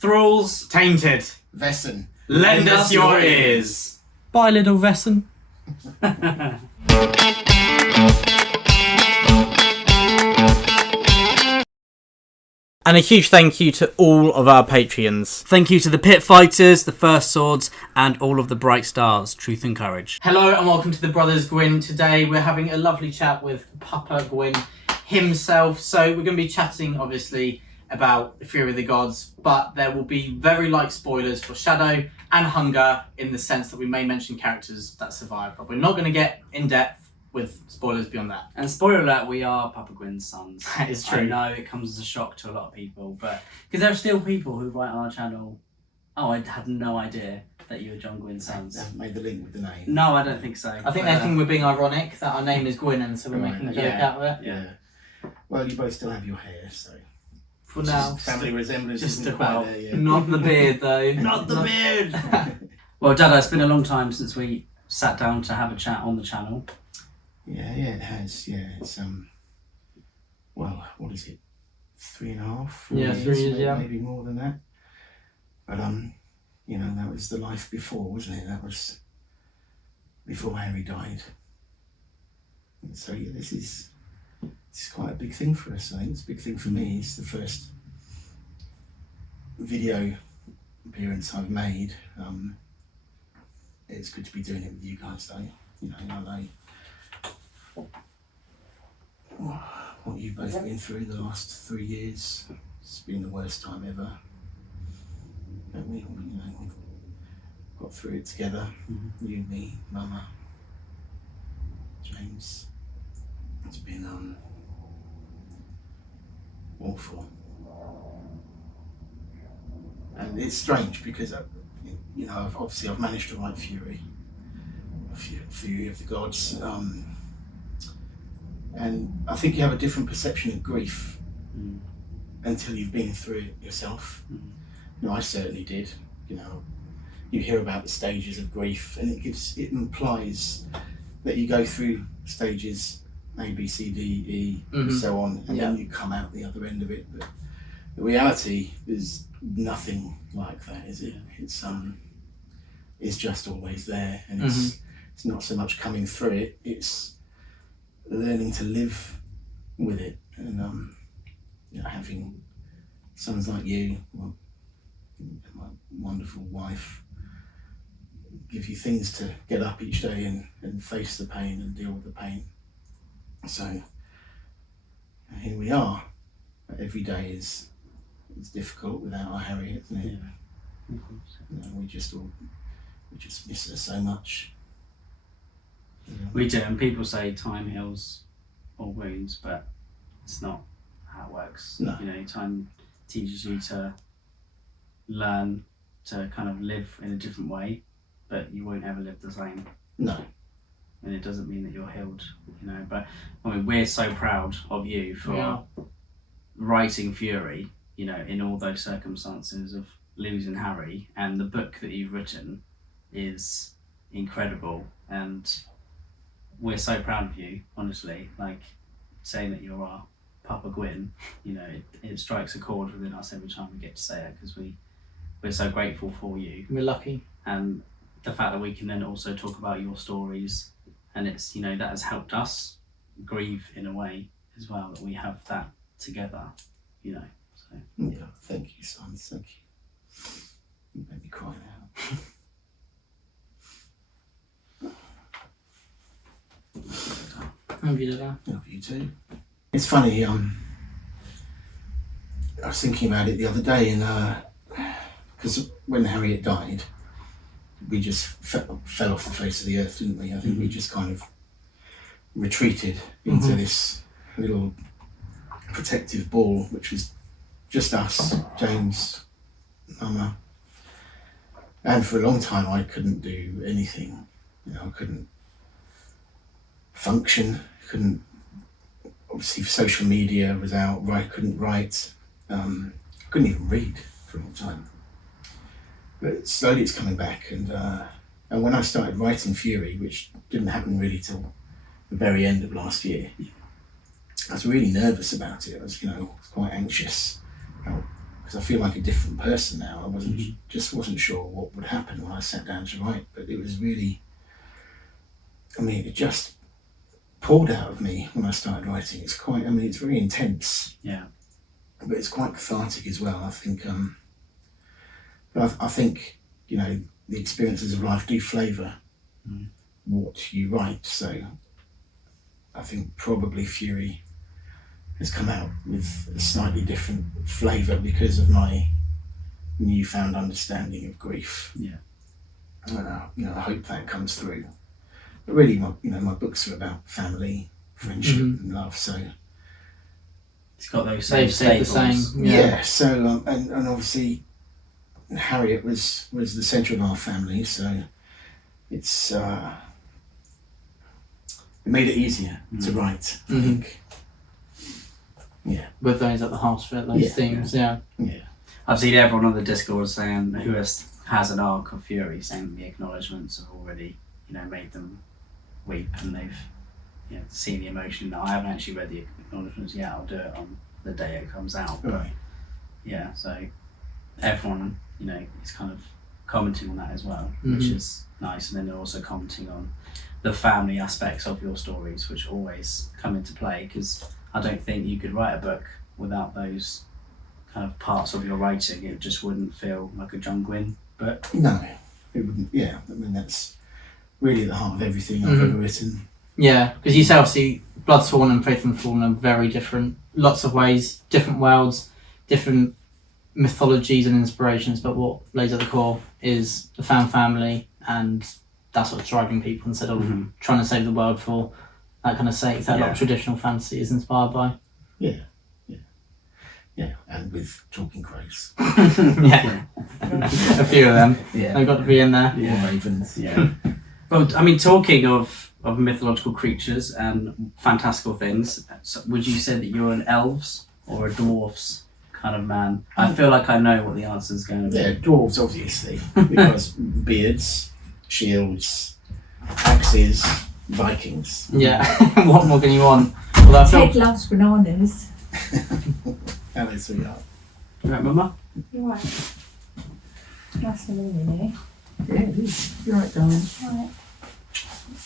Thralls, Tainted. Vesson. lend us your ears. Bye, little Vesson. And a huge thank you to all of our Patreons. Thank you to the Pit Fighters, the First Swords, and all of the Bright Stars, Truth and Courage. Hello and welcome to the Brothers Gwynne. Today we're having a lovely chat with Papa Gwynne himself. So we're going to be chatting, obviously, about the Fury of the Gods, but there will be very light spoilers for Shadow and Hunger in the sense that we may mention characters that survive, but we're not going to get in depth with spoilers beyond that. And spoiler alert, we are Papa Gwynne's sons. That is true. I know it comes as a shock to a lot of people, but because there are still people who write on our channel, oh, I had no idea that you were John Gwynne's sons. They haven't made the link with the name. No, I don't think so. I think they think we're being ironic, that our name is Gwynne, and so we're Right, making a yeah. joke out of it. Yeah. Well, you both still have your hair, so... For now. Family resemblance Just isn't a quite while. there yet. Not the beard, though. Not the beard! Well, Dada, it's been a long time since we sat down to have a chat on the channel. Yeah, it has. Yeah, it's well, what is it? 3.5, 4 Yeah, years, 3 years, yeah. maybe more than that. But you know, that was the life before, wasn't it? That was before Harry died. And so yeah, this is quite a big thing for us. I think it's a big thing for me. It's the first video appearance I've made. It's good to be doing it with you guys, though. You know, what you've both been through the last 3 years. It's been the worst time ever. But we've got through it together. Mm-hmm. You, me, Mama, James. It's been awful. And it's strange because I've managed to write Fury of the Gods, and I think you have a different perception of grief until you've been through it yourself. I certainly did. You hear about the stages of grief, and it implies that you go through stages A, B, C, D, E, and so on, and then you come out the other end of it. But the reality is nothing like that, is it? It's just always there, and it's not so much coming through it, it's learning to live with it. And having sons like you, my wonderful wife, give you things to get up each day and face the pain and deal with the pain. So here we are. Every day is difficult without our Harriet, isn't it? Yeah. We just miss her so much. We do, and people say time heals all wounds, but it's not how it works. No. Time teaches you to learn to kind of live in a different way, but you won't ever live the same. No. And it doesn't mean that you're healed, but I mean, we're so proud of you for writing Fury, in all those circumstances of losing Harry, and the book that you've written is incredible, and we're so proud of you, honestly. Like, saying that you're our Papa Gwynne, it strikes a chord within us every time we get to say it, because we're so grateful for you. We're lucky. And the fact that we can then also talk about your stories, and it's, that has helped us grieve in a way as well, that we have that together, so. Yeah, thank you, son, thank you. You made me cry now. Love you, Dada. Love you too. It's funny, I was thinking about it the other day, and because when Harriet died, we just fell off the face of the earth, didn't we? I think we just kind of retreated into this little protective ball, which was just us, James, Mama. And for a long time I couldn't do anything. I couldn't function, obviously social media was out, I couldn't write, I couldn't even read for a long time. But slowly it's coming back, and when I started writing Fury, which didn't happen really till the very end of last year, I was really nervous about it. I was, quite anxious about because I feel like a different person now. I wasn't sure what would happen when I sat down to write, but it was really, it just poured out of me when I started writing. It's quite, it's very intense. Yeah. But it's quite cathartic as well. I think, but I think, the experiences of life do flavour what you write. So I think probably Fury has come out with a slightly different flavour because of my newfound understanding of grief. Yeah. And, I hope that comes through. But really, my books are about family, friendship, and love. So it's got those same They've stayed the staples. same. yeah. So and obviously, Harriet was the centre of our family. So it's it made it easier to write. I think. Yeah. With those at the heart of it, those themes, yeah. I've seen everyone on the Discord saying who has an arc of Fury, saying the acknowledgements have already, made them weep, and they've seen the emotion. I haven't actually read the acknowledgements yet. I'll do it on the day it comes out. But Right. yeah, so everyone, is kind of commenting on that as well, which is nice. And then they're also commenting on the family aspects of your stories, which always come into play, because I don't think you could write a book without those kind of parts of your writing. It just wouldn't feel like a John Gwynne book. No, it wouldn't. Yeah, that's really at the heart of everything I've ever written. Yeah, because you say obviously Bloodsworn and Faith and Fallen are very different. Lots of ways, different worlds, different mythologies and inspirations, but what lays at the core is the found family, and that's what's driving people instead of trying to save the world for that kind of sake that a lot of traditional fantasy is inspired by. Yeah, and with talking crows. Yeah. A few of them. Yeah. They've got to be in there. Or ravens. Yeah. Well, talking of mythological creatures and fantastical things, so would you say that you're an elves or a dwarfs kind of man? I feel like I know what the answer is going to be. Yeah, dwarves obviously, because beards, shields, axes, Vikings. Yeah. What more can you want? Well, I feel Ted loves bananas. Hello, sweetheart. You right, Mama? You're right. Nice to meet you. Yeah, it is. You're right, darling. Right.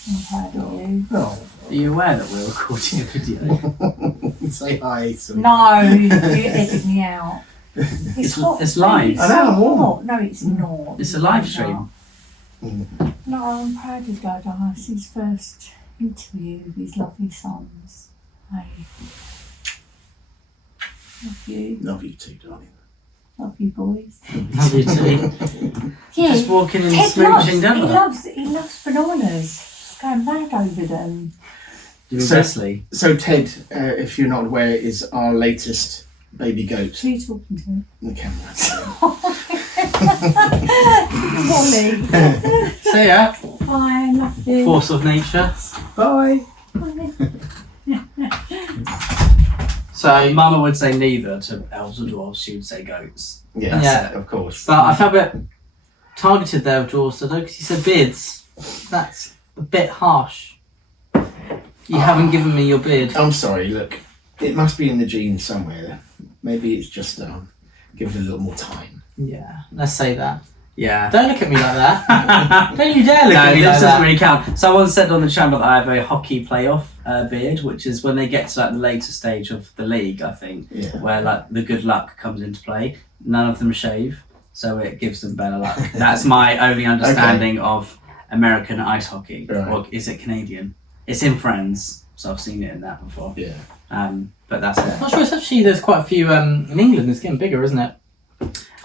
I'm proud of you. Oh, Are you aware that we're recording a video? say hi, sweetheart. No, you edit me out. It's hot. it's live. It's I know, I'm so warm. hot. No, it's not. It's a live stream. No, I'm proud of Dad. It's his first interview with his lovely sons. Hey. Love you. Love you too, darling. Love you, boys. love you too. Yeah. Just walking and Ted smooching down. he loves bananas. Going mad over them. You So- Wesley. So Ted, if you're not aware, is our latest baby goat. Who are you talking to? The camera. Molly. See ya. Bye, love you. Force of nature. Bye. Bye. So, Mama would say neither to elves or dwarves. She would say goats. Yeah, Yeah. of course. but I felt a bit targeted there with dwarves, though, because you said beards. That's a bit harsh. You haven't given me your beard. I'm sorry. Look, it must be in the genes somewhere. Maybe it's just give it a little more time. Yeah, let's say that. Yeah. Don't look at me like that. Don't you dare look No, at me this like doesn't that. really count. Someone said on the channel that I have a hockey playoff beard, which is when they get to the later stage of the league, I think, Yeah. where the good luck comes into play. None of them shave, so it gives them better luck. That's my only understanding of American ice hockey. Right. Or is it Canadian? It's in Friends, so I've seen it in that before. Yeah. But that's it. I'm not sure, it's actually, there's quite a few in England. It's getting bigger, isn't it?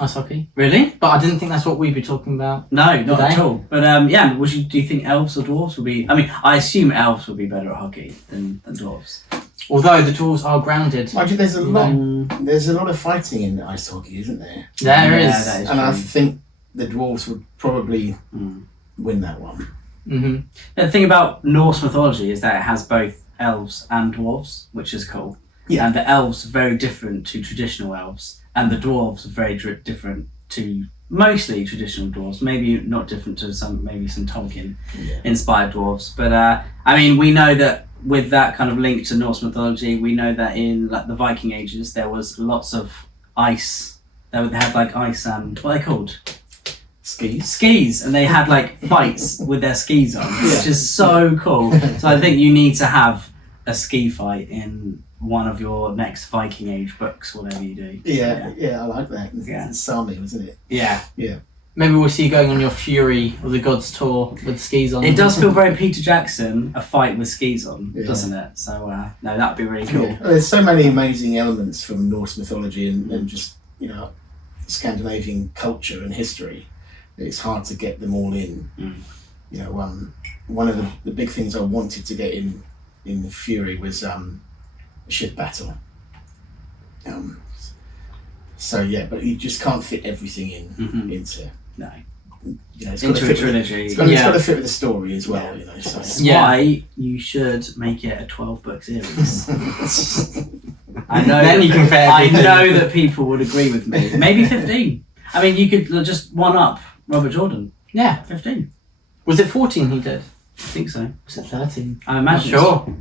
Ice hockey. Really? But I didn't think that's what we'd be talking about. No, not Today? at all. But yeah, do you think elves or dwarves would be? I assume elves would be better at hockey than dwarves. Although the dwarves are grounded. Mind you, there's a lot. Mm, There's a lot of fighting in ice hockey, isn't there? There yeah, is. that is And I true. think the dwarves would probably Mm. win that one. Mm-hmm. The thing about Norse mythology is that it has both elves and dwarves, which is cool. Yeah. And the elves are very different to traditional elves, and the dwarves are very different to mostly traditional dwarves. Maybe not different to some Tolkien Yeah. inspired dwarves. But we know that with that kind of link to Norse mythology, we know that in the Viking ages there was lots of ice They had like ice, what are they called? Skis. And they had like fights with their skis on, which is so cool. So I think you need to have a ski fight in one of your next Viking Age books, whatever you do. Yeah, I like that. Yeah. It's Sami, wasn't it? Yeah. Maybe we'll see you going on your Fury of the Gods tour with skis on. It does feel very Peter Jackson, a fight with skis on, doesn't it? So no, that'd be really cool. Yeah. There's so many amazing elements from Norse mythology and just Scandinavian culture and history. It's hard to get them all in. One of the big things I wanted to get in the Fury was a ship battle. But you just can't fit everything into. No. It's Into got to a fit trilogy. It's got to fit with the story as well. So. That's why you should make it a 12-book series. I know. Then you can fit everything. I know that people would agree with me. Maybe 15. I mean, you could just one up Robert Jordan. Yeah. 15. Was it 14 he did? I think so. Was it 13? I imagine. Sure.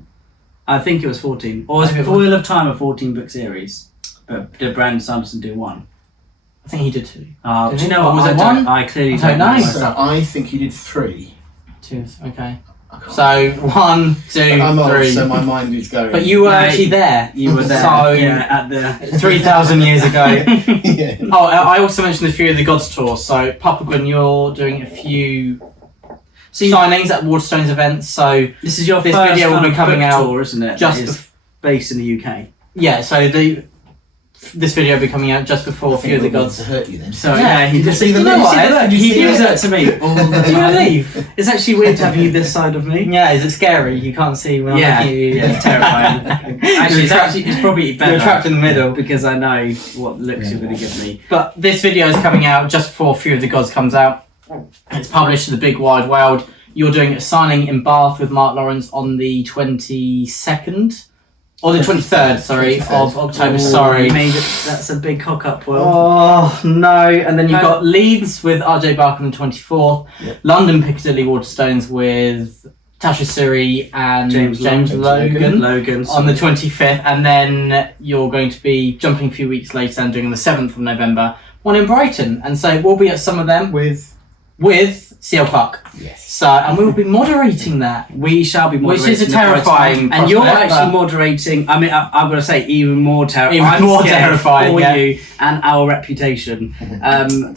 I think it was 14. Or was Wheel of Time a 14-book series? But did Brandon Sanderson do one? I think he did 2. Do you know what? Was I it don't- one? I clearly I don't don't know. know. So I think he did 3. 2. Okay. I can't So 1, 2, I'm old, 3. so my mind is going. But you were No, actually there. You were there. So at the 3,000 years ago. yeah. Oh, I also mentioned the Fury of the Gods tour. So Papa Gwynne, you're doing a few signings at Waterstones events. So This is your This first video will kind be of coming book out tour, isn't it? just That is based in the UK. yeah. So this video will be coming out just before Fury of the Gods. to hurt you then. So Yeah, he Did you just see the You know list? what, Ed? he You see gives it? that to me all the Do you time. believe? It's actually weird having you this side of me. Yeah, is it scary? You can't see when I'm Yeah, looking at you. yeah, it's terrifying. It's probably better. You're trapped in the middle. because I know what looks you're going to give me. But this video is coming out just before Fury of the Gods comes out. It's published in the big wide world. You're doing a signing in Bath with Mark Lawrence on the 22nd. Or the 23rd, sorry, 23rd. of October, Ooh, sorry. you made it, that's a big cock up, Will. Oh, no. And then you've got Leeds with RJ Barker on the 24th. Yep. London Piccadilly Waterstones with Tasha Suri and James Logan Logan. on the 25th. And then you're going to be jumping a few weeks later and doing on the 7th of November one in Brighton. And so we'll be at some of them With CL Park. yes. So, and we will be moderating that. We shall be Which moderating. is a the terrifying Brighton. And you're prospect, actually but- moderating. I mean, I'm going to say even more terrifying. Even more terrifying, for yeah. you and our reputation.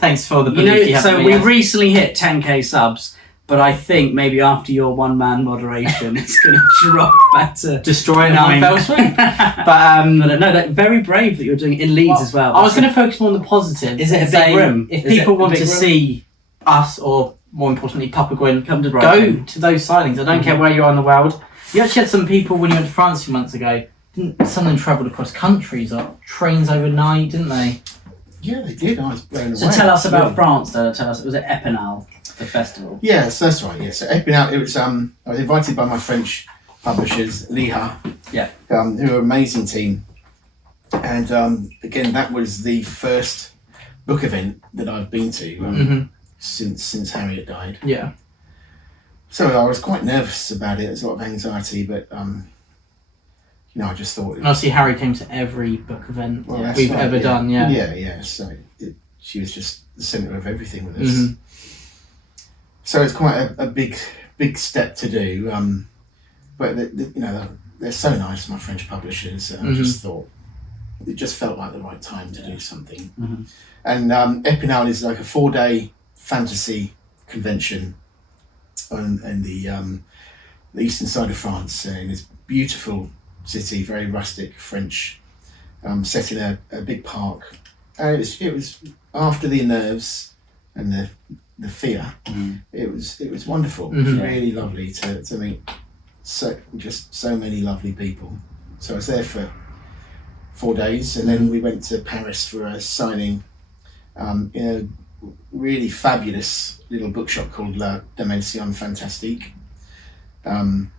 Thanks for the You belief you know, have so in we me. recently hit 10k subs, but I think maybe after your one-man moderation, it's going to drop back to Destroying our 9. fell swoop. But But no, that's very brave that you're doing it in Leeds as well. I was going to focus more on the positive. Is it a and big say, room? If Is it people a want big to room? see us, or more importantly, Papa Gwynne, Come to go Brighton. to those signings. I don't care where you are in the world. You actually had some people when you went to France a few months ago. Some of them travelled across countries, or trains overnight, didn't they? Yeah, they did. I was blown away. So tell us about Yeah. France, though. Tell us, was it Epinal, the festival? Yes, that's right. Yeah, so Epinal. It was. I was invited by my French publishers, Liha. Yeah. Who are an amazing team, and again, that was the first book event that I've been to since Harriet died. Yeah. So I was quite nervous about it. There's a lot of anxiety, but I just thought. And obviously, Harry came to every book event Well, that's we've right, ever done. Yeah. Yeah. So she was just the centre of everything with us. Mhm. So it's quite a big step to do. But they're so nice, my French publishers. And I just thought it just felt like the right time to do something. Mhm. And Epinal is like a 4-day fantasy convention on the eastern side of France, in this beautiful city, very rustic French, set in a big park. It was after the nerves and the fear. It was wonderful. It was really lovely to meet so many lovely people. So I was there for 4 days, and then we went to Paris for a signing in a really fabulous little bookshop called La Dimension Fantastique. And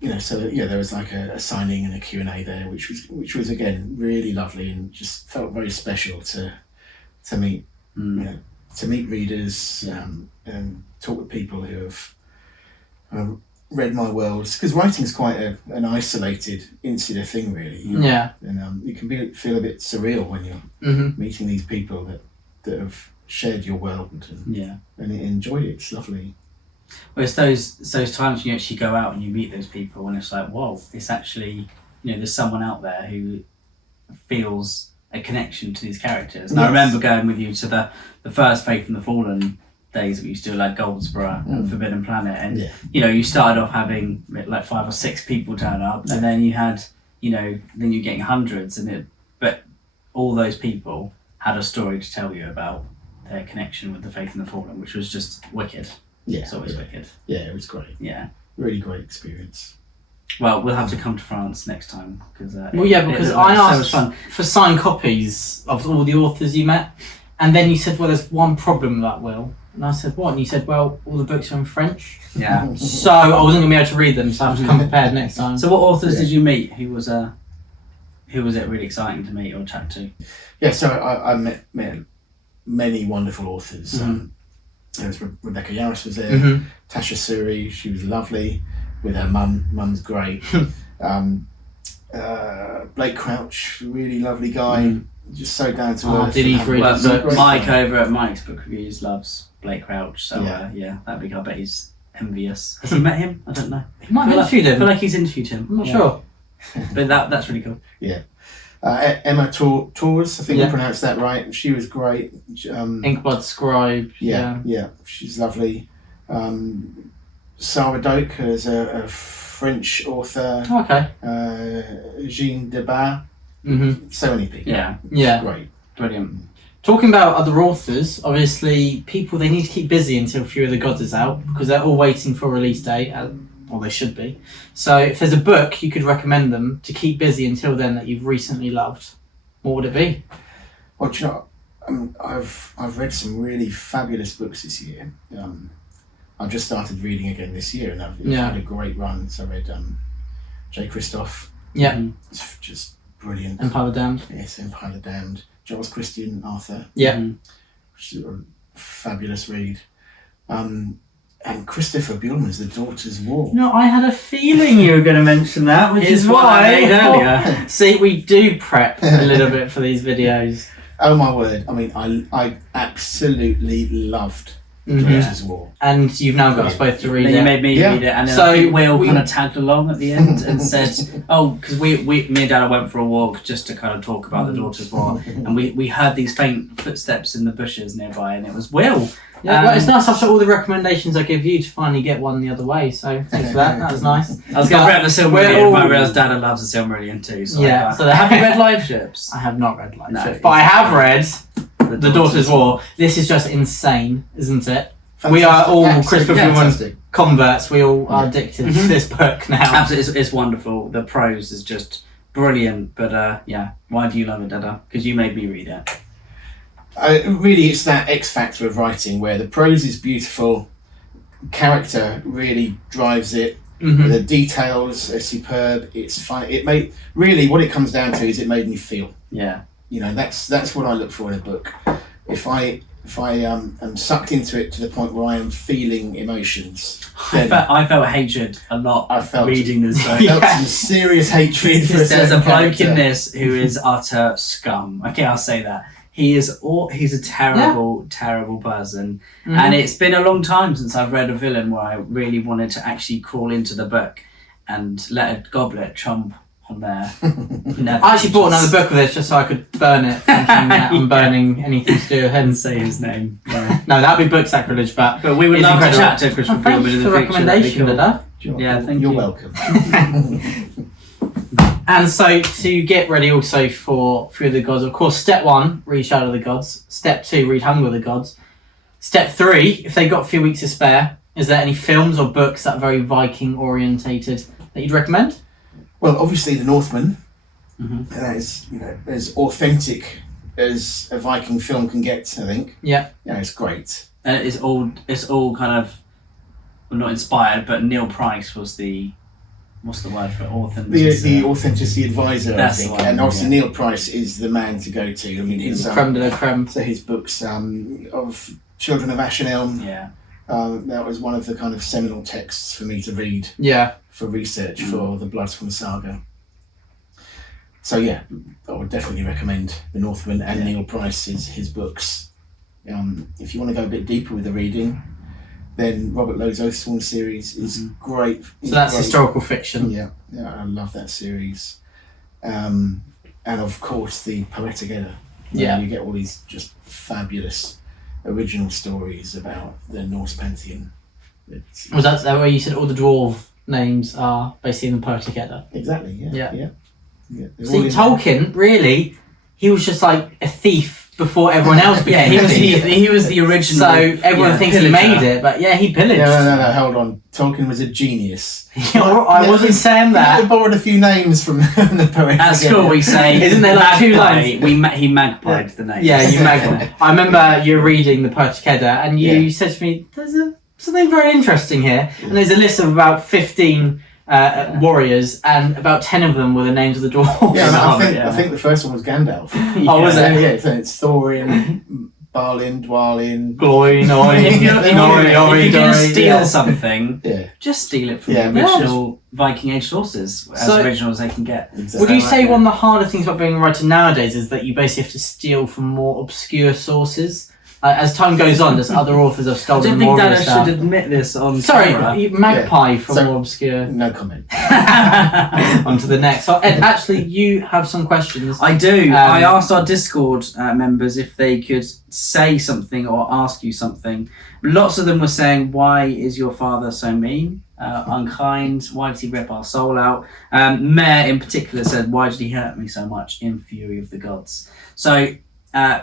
there was like a signing and a Q&A there, which was again really lovely, and just felt very special to meet to meet readers and talk with people who have read my worlds, because writing's quite an isolated, insular thing, really. Yeah. And it can feel a bit surreal when you're meeting these people that have shared your world and enjoyed it. It's lovely. Well, it's those times when you actually go out and you meet those people, and it's like, whoa, it's actually, there's someone out there who feels a connection to these characters. And I remember going with you to the first Faith in the Fallen days that we used to do, like Goldsborough and Forbidden Planet, and you started off having like 5 or 6 people turn up, and then you had, then you're getting hundreds, but all those people had a story to tell you about their connection with the Faith in the Fallen, which was just wicked. Yeah, it's always wicked. Yeah, it was great. Yeah, really great experience. Well, we'll have to come to France next time because because I asked for signed copies of all the authors you met, and then you said, well, there's one problem with that, Will. And I said, what? And you said, well, all the books are in French. Yeah. So I wasn't going to be able to read them, so I have to come prepared next time. So what authors did you meet? Who was it really exciting to meet or chat to? Yeah, so I met many wonderful authors. There was Rebecca Yarros was there, Tasha Suri, she was lovely, with her mum. Mum's great. Blake Crouch, really lovely guy, just so down to earth. Did he read Mike over at Mike's Book Reviews loves Blake Crouch, so that'd be. I bet he's envious. Has he met him? I don't know. He might have interviewed him. I feel like he's interviewed him. I'm not sure. But that's really cool. Yeah. Emma Torres, I think I pronounced that right. She was great. Inkblood Scribe. Yeah, she's lovely. Sarah Doak is a French author. Okay. Jean Debar. So many people. Yeah. Great. Brilliant. Talking about other authors, obviously people, they need to keep busy until Fury of the Gods is out because they're all waiting for a release date. Well, they should be. So if there's a book you could recommend them to keep busy until then that you've recently loved, what would it be? Well, do you know, I've read some really fabulous books this year. I've just started reading again this year, and I've had a great run. So I read J. Christoph. Yeah. It's just brilliant. Empire of the Damned. Yes, Empire of the Damned. Giles Christian Arthur. Yeah. Which is a fabulous read. And Christopher Buehlmann's The Daughter's War. No, I had a feeling you were going to mention that, which is why I made earlier. See, we do prep a little bit for these videos. Oh my word! I mean, I absolutely loved The Daughter's War. And you've now got us both to read it. You made me read it, and then I think Will kind of tagged along at the end and said, "Oh, because me and Dad went for a walk just to kind of talk about The Daughter's War, and we heard these faint footsteps in the bushes nearby, and it was Will." Yeah, but it's nice after all the recommendations I give you to finally get one the other way, so thanks for that. That was nice. I was going to grab the Silmarillion, but I realised Dad loves the Silmarillion too. So so have you read Live Ships? I have not read Live Ships, but I have read The Daughter's War. This is just insane, isn't it? Fantastic. We are all Christopher Buehlmann converts. We all are addicted to this book now. Absolutely, it's wonderful. The prose is just brilliant. But why do you love it, Dada? Because you made me read it. Really, it's that X factor of writing where the prose is beautiful, character really drives it, the details are superb. It's fun. Really what it comes down to is it made me feel. Yeah. That's what I look for in a book. If I am sucked into it to the point where I am feeling emotions, I felt hatred a lot. I felt reading this book. I felt some serious hatred for there's a bloke character. in this who is utter scum. Okay, I'll say that. He's a terrible, terrible person. And it's been a long time since I've read a villain where I really wanted to actually crawl into the book and let a goblet chomp on there. I actually bought another book of this just so I could burn it, thinking that I'm burning anything to do with him. And say his name. Yeah. No, that'd be book sacrilege, but we would love to chat to Christopher Buehlmann in the future. Recommendation, Dada. Yeah, thank You're you. welcome. And so to get ready also for Fury of the Gods, of course, step 1, read Shadow of the Gods. Step 2, read Hunger of the Gods. Step 3, if they've got a few weeks to spare, is there any films or books that are very Viking orientated that you'd recommend? Well, obviously The Northman. And that is, as authentic as a Viking film can get, I think. Yeah. Yeah, it's great. And it's all kind of, well, not inspired, but Neil Price was the, what's the word for it? The authenticity advisor, I think. One, and obviously Neil Price is the man to go to. I mean, his creme de la creme. So his books of Children of Ashen Elm. Yeah. That was one of the kind of seminal texts for me to read Yeah. for research for the Bloodsworn saga. So yeah, I would definitely recommend The Northman and Neil Price's his books. If you want to go a bit deeper with the reading, then Robert Lowe's Oathsworn series is great. So that's historical fiction. Yeah, I love that series. And of course the Poetic Edda. You get all these just fabulous original stories about the Norse pantheon. Was that where you said all the dwarf names are basically in the Poetic Edda? Exactly, yeah. See, Tolkien, really, he was just like a thief before everyone else became a thief. he was the original. So everyone thinks pillager. he made it, but he pillaged. No, hold on. Tolkien was a genius. I wasn't saying that. He borrowed a few names from the Poetic At school we say, isn't there like two lines? He magpied the name. Yeah, you magpied. I remember you were reading the Poetic Edda and you said to me, there's something very interesting here. And there's a list of about 15 warriors, and about 10 of them were the names of the dwarves. I think the first one was Gandalf. Oh, was it? Yeah, so it's Thorin, Balin, Dwalin, Gloin, If you're going to steal something, Yeah. just steal it from Yeah, the original Viking Age sources, as So- original as they can get. Exactly. Would you say one of the harder things about being a writer nowadays is that you basically have to steal from more obscure sources? As time goes on, just other authors have I stolen don't more think of your Dada stuff. should admit this on Sorry, camera. magpie from So- more obscure. No comment. On to the next. So, Ed, actually, you have some questions. I do. I asked our Discord members if they could say something or ask you something. Lots of them were saying, why is your father so mean? Unkind? Why did he rip our soul out? Mare in particular said, why did he hurt me so much in Fury of the Gods? So,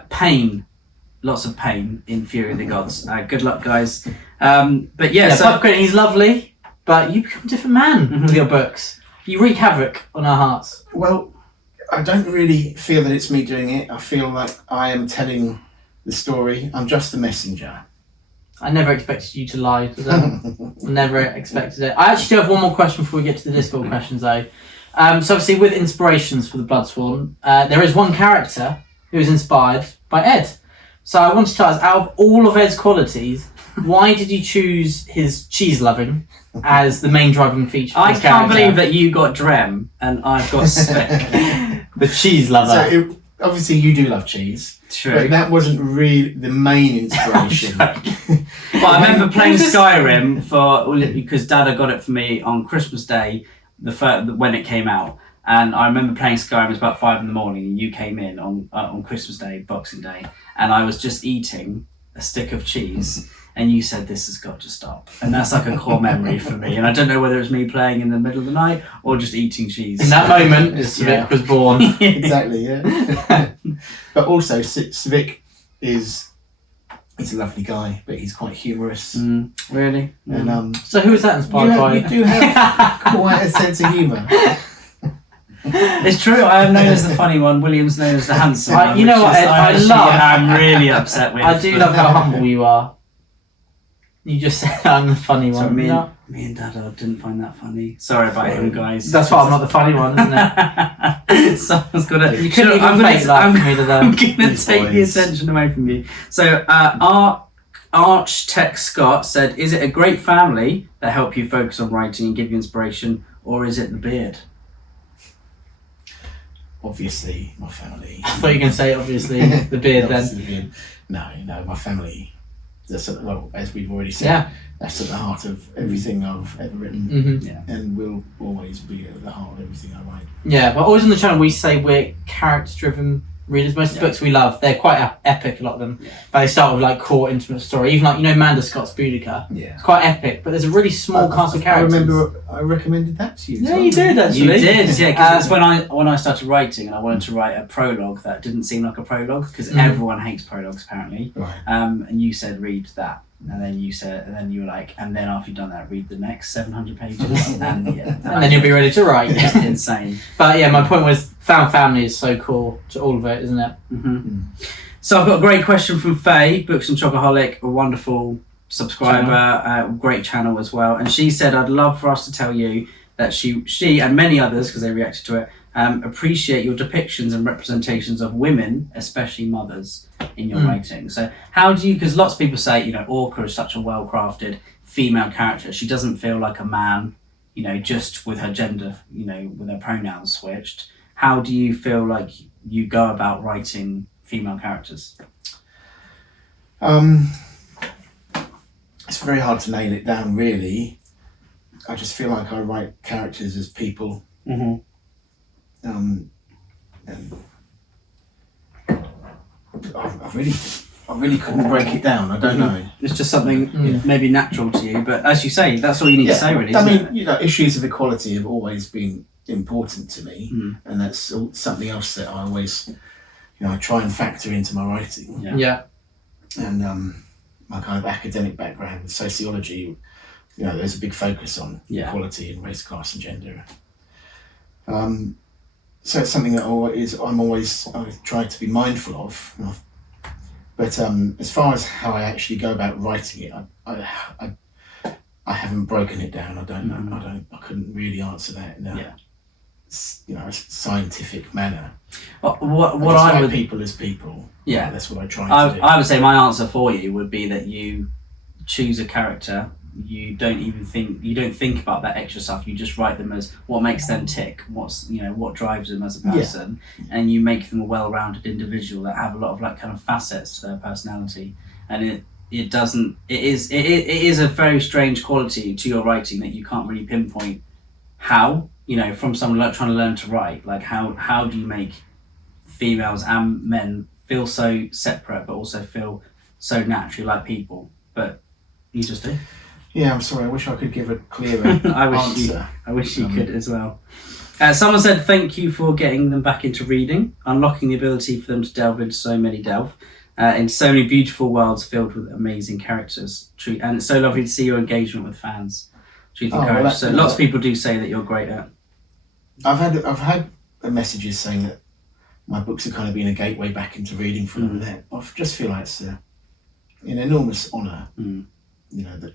pain. Lots of pain in Fury of the Gods. Good luck, guys. But yeah, so Papa Gwynne, he's lovely, but you become a different man with your books. You wreak havoc on our hearts. Well, I don't really feel that it's me doing it. I feel like I am telling the story. I'm just the messenger. I never expected you to lie to them. Never expected it. I actually do have one more question before we get to the Discord questions, though. So obviously, with inspirations for the Bloodsworn, there is one character who is inspired by Ed. So I wanted to ask, out of all of Ed's qualities, why did you choose his cheese loving as the main driving feature for I his can't character? believe that you got Drem and I've got Spick. The cheese lover. So obviously you do love cheese, True. but that wasn't really the main inspiration. But I remember playing Skyrim because Dada got it for me on Christmas Day, when it came out. And I remember playing Skyrim, it was about 5 in the morning, and you came in on Christmas Day, Boxing Day, and I was just eating a stick of cheese, and you said, this has got to stop. And that's like a core memory for me. And I don't know whether it's me playing in the middle of the night or just eating cheese. In that moment, Svik was born. Exactly, yeah. But also, Svik is a lovely guy, but he's quite humorous. Really? And So who was that inspired by? you do have quite a sense of humour. It's true, I am known as the funny one, William's known as the handsome one. You know what, which is Ed, I actually love- I'm really upset with. I do love how humble you are. You just said I'm the funny one. So me No. and Dada didn't find that funny. Sorry about him, guys. That's why I'm not the funny one, isn't it? Someone's got to. You couldn't even fake laugh for me to them. I'm gonna These take the boys. attention away from you. So, Arch Tech Scott said, "Is it a great family that help you focus on writing and give you inspiration, or is it the beard?" Obviously, my family. I thought you were going to say, obviously, the beard then. Obviously the beard. No, my family. Well, as we've already said, Yeah. that's at the heart of everything I've ever written, Mm-hmm. and will always be at the heart of everything I write. Yeah, well, always on the channel we say we're character-driven readers. Most of the books we love, they're quite epic, a lot of them. Yeah. But they start with like core intimate story. Even like, Manda Scott's Boudica. Yeah. It's quite epic, but there's a really small cast of I characters. remember I recommended that to you. Yeah, you did actually. You did, yeah. Because that's when I started writing, and I wanted to write a prologue that didn't seem like a prologue because everyone hates prologues apparently. Right. And you said read that, and then you were like, and then after you've done that, read the next 700 pages, and And then you'll be ready to write. It's insane. But yeah, my point was found family is so core to all of it, isn't it? So I've got a great question from Faye, Books and Chocoholic, a wonderful subscriber, great channel as well. And she said, I'd love for us to tell you that she and many others, because they reacted to it, appreciate your depictions and representations of women, especially mothers, in your writing. So how do you, because lots of people say, you know, Orca is such a well-crafted female character. She doesn't feel like a man, you know, just with her gender, you know, with her pronouns switched. How do you feel like you go about writing female characters? It's very hard to nail it down, really. I just feel like I write characters as people. And I really couldn't break it down. I don't know. It's just something maybe natural to you, but as you say, that's all you need to say, really. I Isn't mean, it? you know, issues of equality have always been important to me, and that's something else that I always, you know, I try and factor into my writing. Yeah. And my kind of academic background with sociology, you know, there's a big focus on equality in race, class, and gender. So it's something that I try to be mindful of. But as far as how I actually go about writing it, I haven't broken it down. I don't know. I couldn't really answer that in a a scientific manner. What I I like would people as people. Yeah, that's what I try to do. I would say my answer for you would be that you choose a character. You don't think about that extra stuff. You just write them as what makes them tick. What drives them as a person, and you make them a well-rounded individual that have a lot of like kind of facets to their personality. And it is a very strange quality to your writing that you can't really pinpoint how. You know, from someone like trying to learn to write, like how do you make females and men feel so separate but also feel so naturally like people? But you just do. Yeah, I'm sorry. I wish I could give a clearer answer. I wish you could as well. Someone said thank you for getting them back into reading, unlocking the ability for them to delve into so many into so many beautiful worlds filled with amazing characters. And it's so lovely to see your engagement with fans. Truth and courage. So lots of people do say that you're great at. I've had messages saying that my books have kind of been a gateway back into reading for them. And I just feel like it's an enormous honour. You know that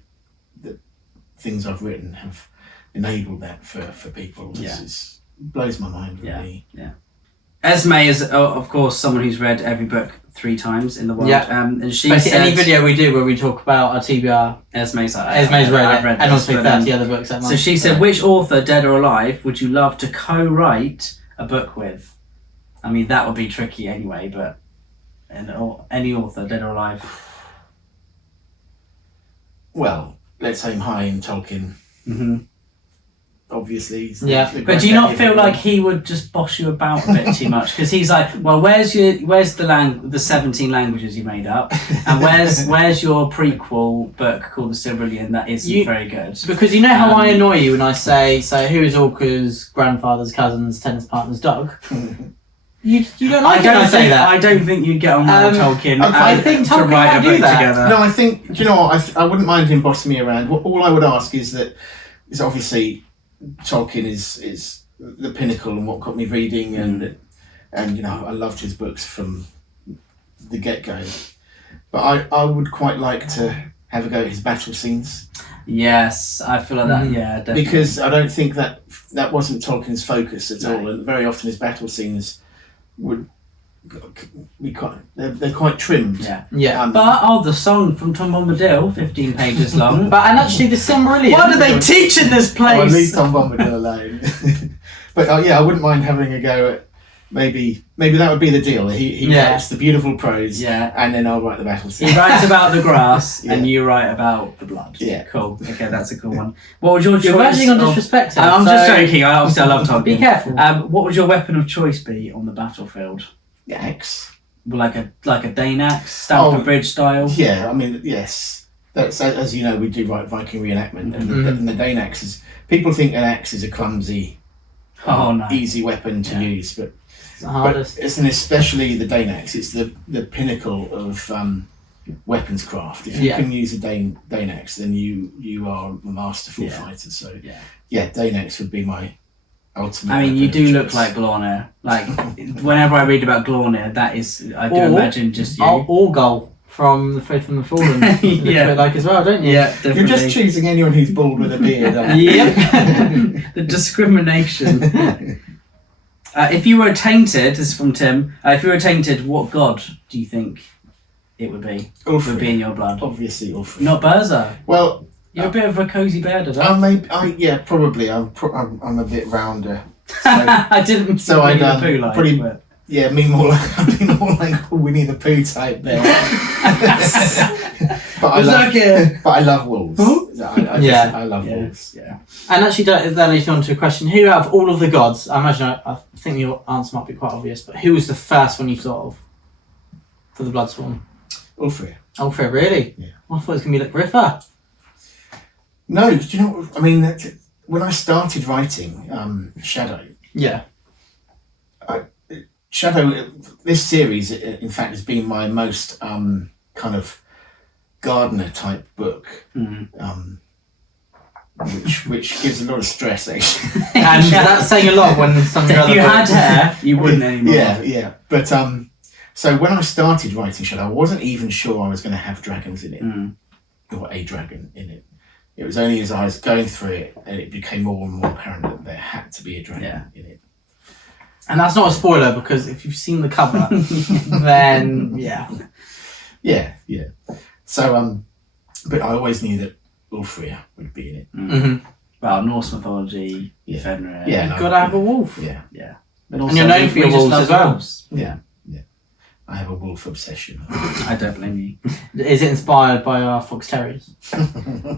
things I've written have enabled that for people. It blows my mind, really. Yeah. Esme is, of course, someone who's read every book 3 times in the world. And she basically said, any video we do where we talk about our TBR, Esme's read I've read it, and also 30 other books that month. So she said, which author, dead or alive, would you love to co-write a book with? I mean, that would be tricky anyway, but any author, dead or alive. Well, let's aim high in Tolkien. Obviously. But do you not feel like he would just boss you about a bit too much? Because he's like, well, where's the 17 languages you made up, and where's your prequel book called The Silmarillion that isn't very good? Because you know how I annoy you when I say, so who is Orca's grandfather's cousin's tennis partner's dog? You don't like I say that. I don't think you'd get on well with Tolkien. I think Tolkien to write a book together. No, I think, do you know what, I wouldn't mind him bossing me around. All I would ask is obviously Tolkien is the pinnacle and what got me reading, and you know, I loved his books from the get-go. But I would quite like to have a go at his battle scenes. Yes, I feel like that. Yeah, definitely. Because I don't think that wasn't Tolkien's focus at all, and very often his battle scenes would be they're quite trimmed. But the song from Tom Bombadil, 15 pages long. And actually the Silmarillion. What do they teach in this place? At least Tom Bombadil alone. But I wouldn't mind having a go at maybe that would be the deal. He writes the beautiful prose, and then I'll write the battle scene. He writes about the grass, and you write about the blood. Yeah, cool. Okay, that's a cool one. What was your choice? You're verging on disrespect. I'm just joking. Obviously, I love Tolkien. Be careful. What would your weapon of choice be on the battlefield? The axe. Like a Dane axe, Stamford Bridge style. Yeah, I mean, yes. That's, as you know, we do write Viking reenactment, and the Dane axe is. People think an axe is a clumsy, easy weapon to use, but it's especially the Dane axe. It's the pinnacle of weapons craft. If you can use a Dane axe, then you are a masterful fighter. So Dane axe would be my ultimate. I mean, you do look like Glornir. Like whenever I read about Glornir, I imagine just you. Orgol from the Faith and the Fallen. Like as well, don't you? Yeah, definitely. You're just choosing anyone who's bald with a beard. Yep. The discrimination. If you were tainted, this is from Tim. If you were tainted, what god do you think it would be? Would be in your blood? Obviously, Ulfric. Not Berza. Well, you're a bit of a cozy bear, did yeah, probably. I'm a bit rounder. So, I didn't. So I'd poo like, pretty. but... Yeah, I'd be more like a Winnie the Pooh type bear. But I love wolves. I love wolves. Yeah. And actually, that leads me on to a question: who out of all of the gods? I imagine I think your answer might be quite obvious, but who was the first one you thought of for the Bloodsworn? Ulfric. Ulfric, really? Yeah. I thought it was gonna be like Griffer. No, do you know? I mean, when I started writing Shadow. Yeah. Shadow. This series, in fact, has been my most kind of gardener type book, which gives a lot of stress actually. And that's saying a lot when some if you had hair, you wouldn't anymore. Yeah. But so when I started writing Shadow, I wasn't even sure I was going to have dragons in it, or a dragon in it. It was only as I was going through it and it became more and more apparent that there had to be a dragon in it. And that's not a spoiler because if you've seen the cover, then yeah. So but I always knew that Ulfric would be in it. Mm-hmm. Well, Norse mythology, Fenrir. You've got to have a wolf. Yeah. But And you're known for your wolves as well. Yeah. I have a wolf obsession. I don't blame you. Is it inspired by our fox terriers?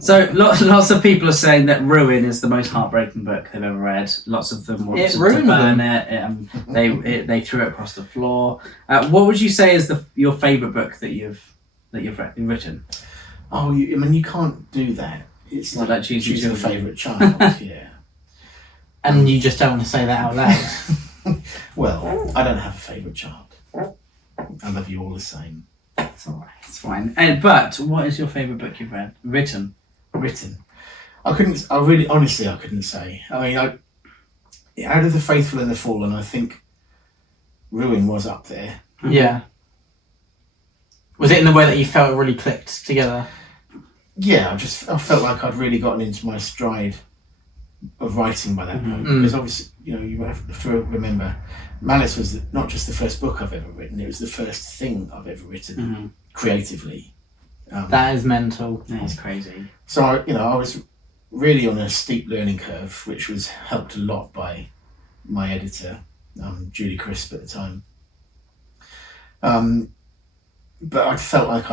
So lots of people are saying that Ruin is the most heartbreaking book they've ever read. Lots of them wanted to burn it. They threw it across the floor. What would you say is your favourite book that you've written? Oh, I mean, you can't do that. It's like choosing a favourite child. Yeah. And you just don't want to say that out loud. Well, I don't have a favourite child. I love you all the same. It's alright. It's fine. But what is your favourite book you've read? Written. I couldn't say. I mean, out of the Faithful and the Fallen, I think Ruin was up there. Yeah. Was it in the way that you felt it really clicked together? Yeah, I felt like I'd really gotten into my stride of writing by that point. Because obviously, you have to remember, Malice was not just the first book I've ever written, it was the first thing I've ever written creatively. That is mental. That is crazy. So, I was really on a steep learning curve, which was helped a lot by my editor, Julie Crisp at the time. But I felt like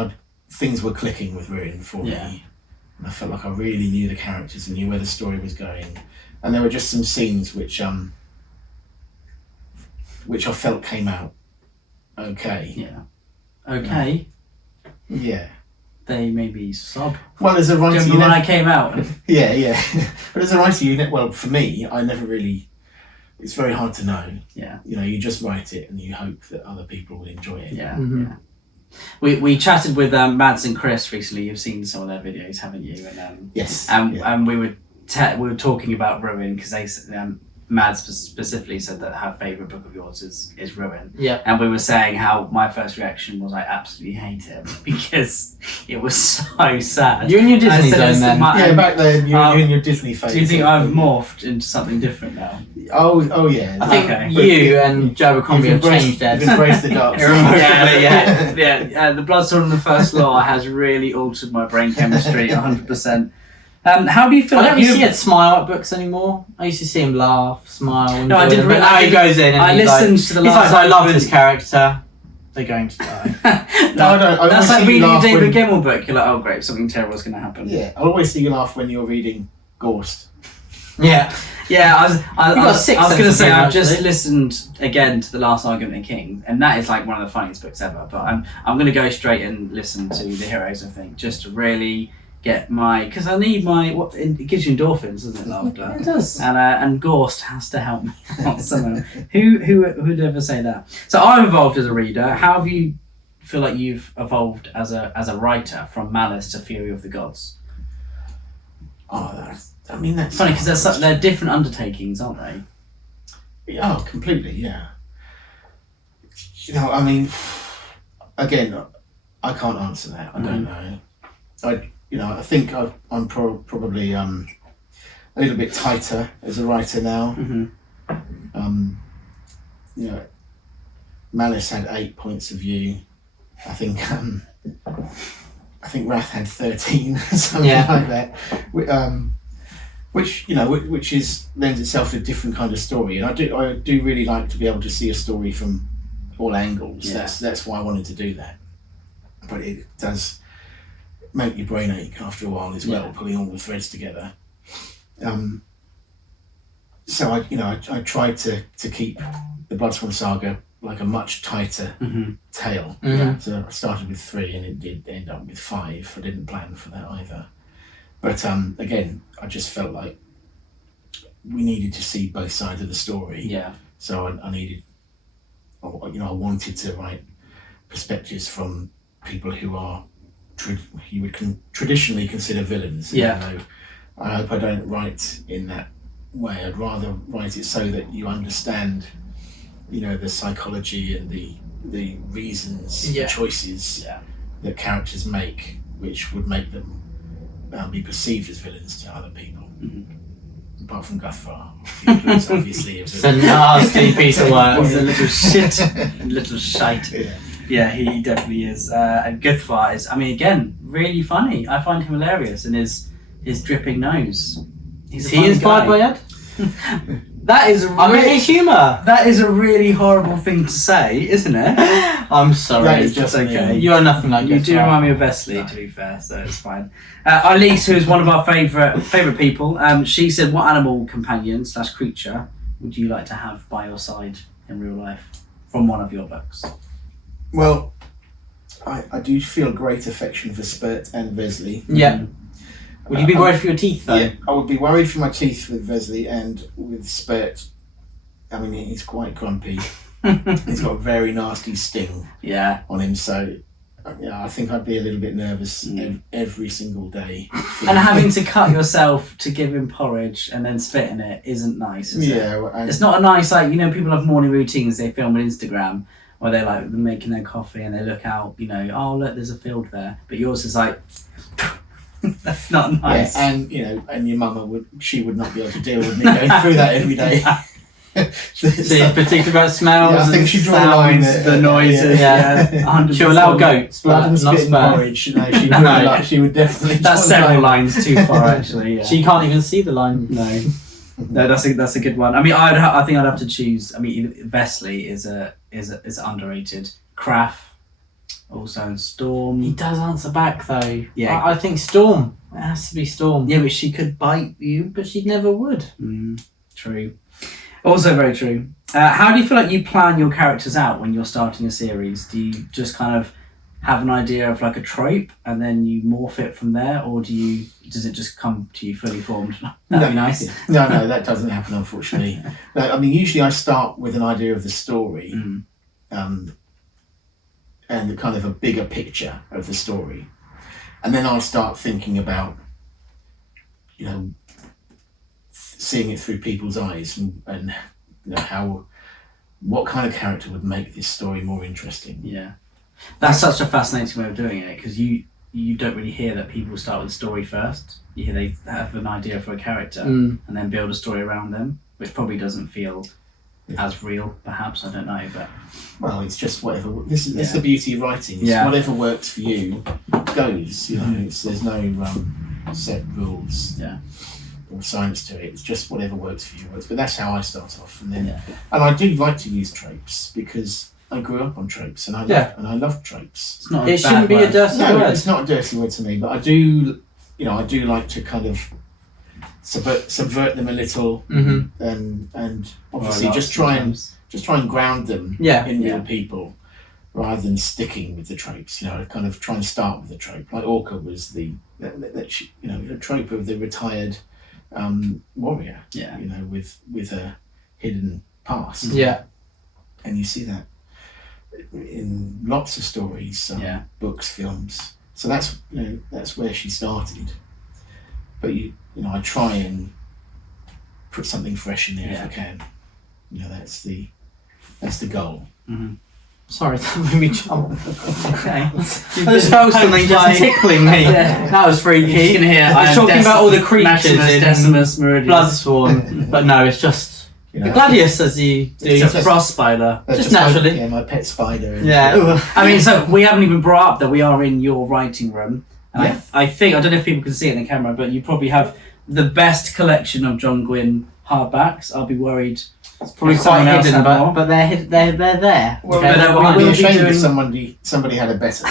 things were clicking with Ruin for me. And I felt like I really knew the characters and knew where the story was going. And there were just some scenes which I felt came out okay. Yeah. Okay. Yeah. They maybe sob. Well, as a writer, when I came out. Yeah. But as a writer, for me, I never really. It's very hard to know. Yeah. You just write it and you hope that other people will enjoy it. Yeah. Yeah. We chatted with Mads and Chris recently. You've seen some of their videos, haven't you? And yes. And we were talking about Ruin because Mads specifically said that her favourite book of yours is Ruin. Yeah. And we were saying how my first reaction was I absolutely hate it because it was so sad. You and your Disney zone then. Back then you and your Disney phase. Do you think I've morphed into something different now? Oh yeah. I think you and Joe Abercrombie have changed it. You've embraced the dark side. Yeah. The Bloodsworn and the First Law has really altered my brain chemistry 100%. How do you feel? I don't really see it smile at books anymore. I used to see him laugh, smile. No, I didn't. But now he goes in and I listened to the last. He's like, I love this character. They're going to die. No, I don't. That's like reading a David Gemmell book. You're like, oh great, something terrible is going to happen. Yeah, I always see you laugh when you're reading Ghost. Yeah. I was going to say I've just actually listened again to The Last Argument of King, and that is like one of the funniest books ever. But I'm going to go straight and listen to The Heroes, I think, just to really get because I need it gives you endorphins, doesn't it, laughter? It does. And Ghost has to help me out somehow. Who'd ever say that? So I've evolved as a reader. How have you feel like you've evolved as a writer from Malice to Fury of the Gods? That's funny because they're different undertakings, aren't they? Oh, completely, yeah. Again, I can't answer that. I don't know. I think I'm probably a little bit tighter as a writer now. Malice had 8 points of view. I think Wrath had 13, something like that. Which lends itself to a different kind of story, and I do really like to be able to see a story from all angles. Yeah. That's why I wanted to do that. But it does make your brain ache after a while as well, pulling all the threads together. So I tried to keep the Bloodsworn Saga like a much tighter tale. So I started with 3 and it did end up with 5. I didn't plan for that either. But again, I just felt like we needed to see both sides of the story. Yeah. So I wanted to write perspectives from people who are you would traditionally consider villains. Yeah. I hope I don't write in that way. I'd rather write it so that you understand, the psychology and the reasons, the choices that characters make, which would make them be perceived as villains to other people. Apart from Guthvar, who's obviously It's a nasty piece of work. He's a little shite. Yeah, he definitely is. And Guthvar is, again, really funny. I find him hilarious, and his dripping nose. Is he inspired by Ed? That is his humour. That is a really horrible thing to say, isn't it? I'm sorry. That is just okay. You are nothing like You Guthvar. do remind me of Vesley, to be fair, so it's fine. Elise, who is one of our favourite people, she said, what animal companion / creature would you like to have by your side in real life from one of your books? Well, I do feel great affection for Spurt and Vesley. Yeah. Would you be worried for your teeth, though? Yeah, I would be worried for my teeth with Vesley, and with Spurt, he's quite grumpy. He's got a very nasty sting on him, so I think I'd be a little bit nervous every single day. And having to cut yourself to give him porridge and then spit in it isn't nice, is it? It's not a nice, people have morning routines they film on Instagram where they're making their coffee and they look out, oh look, there's a field there. But yours is like... That's not nice. Yeah, and your mama would not be able to deal with me going through that every day. So you're particular about smells. I think she'd draw a line at the noises. She'll allow goats, but not spitting Spurt. porridge. She would definitely. That's several lines too far, actually. Yeah. She can't even see the line. No, that's a good one. I think I'd have to choose. Vesley is underrated. Craft. Also in Storm. He does answer back though. Yeah. I think Storm. It has to be Storm. Yeah, but she could bite you. But she never would. True. Also very true. How do you feel like you plan your characters out when you're starting a series? Do you just kind of have an idea of a trope and then you morph it from there, or does it just come to you fully formed? That'd be nice. No, that doesn't happen, unfortunately. No, usually I start with an idea of the story. And the kind of a bigger picture of the story. And then I'll start thinking about, seeing it through people's eyes and what kind of character would make this story more interesting. Yeah. That's such a fascinating way of doing it, because you don't really hear that people start with the story first. You hear they have an idea for a character and then build a story around them, which probably doesn't feel as real, perhaps. I don't know, but it's just whatever. This is the beauty of writing. It's whatever works for you goes. There's no set rules or science to it. It's just whatever works for you works. But that's how I start off, and then and I do like to use tropes because I grew up on tropes, and I love tropes. It's not. It shouldn't be a dirty word. It's not a dirty word to me, but I do like to kind of subvert them a little, and obviously just try and ground them in real people, rather than sticking with the tropes. Kind of try and start with the trope. Like Orca was the trope of the retired warrior. Yeah. With a hidden past. Yeah. And you see that in lots of stories, books, films. So that's where she started. But I try and put something fresh in there if I can. That's the goal. Sorry, that made me jump. Okay. I just felt something just tickling me. That was freaky. You can hear. I was talking about all the creatures Maximus in Decimus Meridius. Bloodsworn, but no, it's just You The know, gladius, as you do. It's a just- frost spider. that's just naturally. my pet spider. And, Yeah. I mean, so we haven't even brought up that we are in your writing room. And Yeah. I think, I don't know if people can see it in the camera, but you probably have the best collection of John Gwynne hardbacks. I'll be worried. It's probably If quite someone else hidden, had more. but they're there. Well, Okay, but we I'd will be be ashamed doing- if somebody had a better.